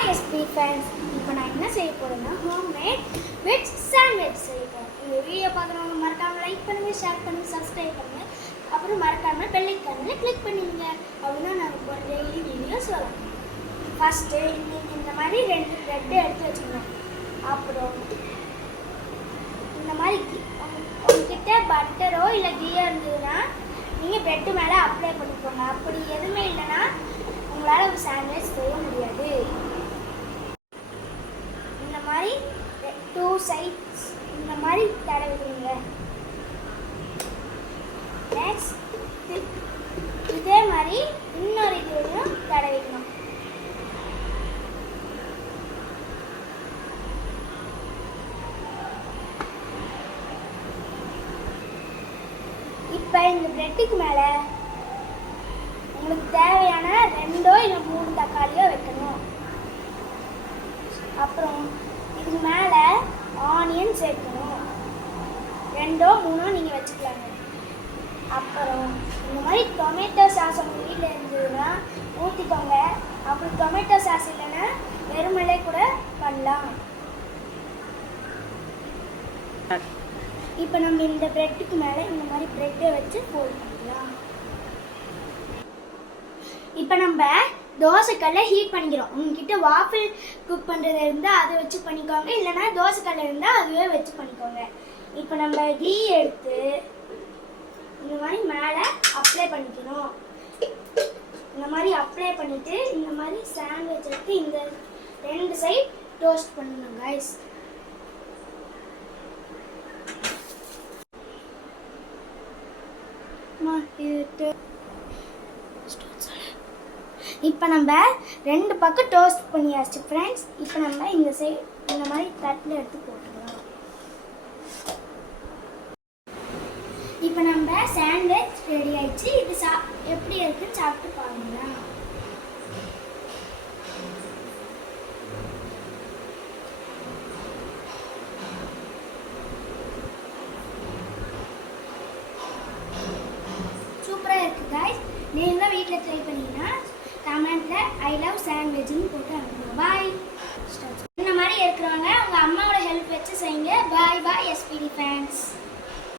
Hi SP fans, இப்போ நான் என்ன செய்ய போகிறேன்னா ஹோம்மேட் வெஜ் சாண்ட்விச் செய்ய போகிறேன். இந்த வீடியோ பார்க்குறவங்க மறக்காமல் லைக் பண்ணுங்கள், ஷேர் பண்ணுங்கள், சப்ஸ்கிரைப் பண்ணுங்கள். அப்புறம் மறக்காமல் பெல் ஐக்கானை கிளிக் பண்ணிடுங்க. அப்படின்னா நாங்கள் போகிற டெய்லி வீடியோஸ் வரும். ஃபஸ்ட்டு இந்த மாதிரி 2 ப்ரெட்டு எடுத்து வச்சுக்கணும். அப்புறம் இந்த மாதிரி உங்ககிட்ட பட்டரோ இல்லை கீயோ இருந்ததுன்னா நீங்கள் ப்ரெட்டு மேலே அப்ளை பண்ணிக்கோங்க. அப்படி எதுவுமே இல்லைன்னா உங்களால் ஒரு சாண்ட்விச் செய்ய முடியாது. இந்த மாதிரி 2 சைட்ஸ் இந்த மாதிரி தடவிடுங்க. நெக்ஸ்ட் இதே மாதிரி இன்னொரு இதுலையும் தடவிக்கணும். இப்போ இந்த பிரெட்டுக்கு மேலே உங்களுக்கு தேவையான 2 இல்லை 3 தக்காளியோ வைக்கணும். அப்புறம் இதுக்கு மேலே ஆனியன் சேர்க்கணும். 2 3 நீங்கள் வச்சுக்கலாங்க. அப்புறம் இந்த மாதிரி டொமேட்டோ சாஸ் உங்கள் வீட்டில் இருந்ததுன்னா ஊற்றிக்கோங்க. அப்புறம் டொமேட்டோ சாஸ் இல்லைன்னா வெறுமலே கூட பண்ணலாம். இப்போ நம்ம இந்த ப்ரெட்டுக்கு மேலே இந்த மாதிரி ப்ரெட்டை வச்சு ஃபோல்ட் பண்ணலாம். இப்போ நம்ம தோசைக்கல்லை ஹீட் பண்ணிக்கிறோம். உங்ககிட்ட வாஃபிள் குக் பண்ணுறது இருந்தால் அதை வச்சு பண்ணிக்கோங்க, இல்லைன்னா தோசைக்கல்லை இருந்தால் அதுவே வச்சு பண்ணிக்கோங்க. இப்போ நம்ம கீ எடுத்து இந்த மாதிரி மேலே அப்ளை பண்ணிக்கணும். இந்த மாதிரி அப்ளை பண்ணிவிட்டு இந்த மாதிரி சாண்ட்விச் எடுத்து இந்த 2 சைட் டோஸ்ட் பண்ணணும் கைஸ். இப்போ நம்ம 2 பக்கம் டோஸ்ட் பண்ணியாச்சு ஃப்ரெண்ட்ஸ். இப்போ நம்ம இந்த சைடு இந்த மாதிரி தட்டில் எடுத்து போட்டுக்கலாம். இப்போ நம்ம சாண்ட்விச் ரெடி ஆயிடுச்சு. இது எப்படி இருக்குன்னு சாப்பிட்டு பாருங்க. சூப்பராக இருக்குது கைஸ். நீங்களும் வீட்டில் ட்ரை பண்ணிங்கன்னா கமெண்ட்டில் ஐ லவ் சாண்ட்விச்னு போட்டு அனுப்புங்க. பாய்.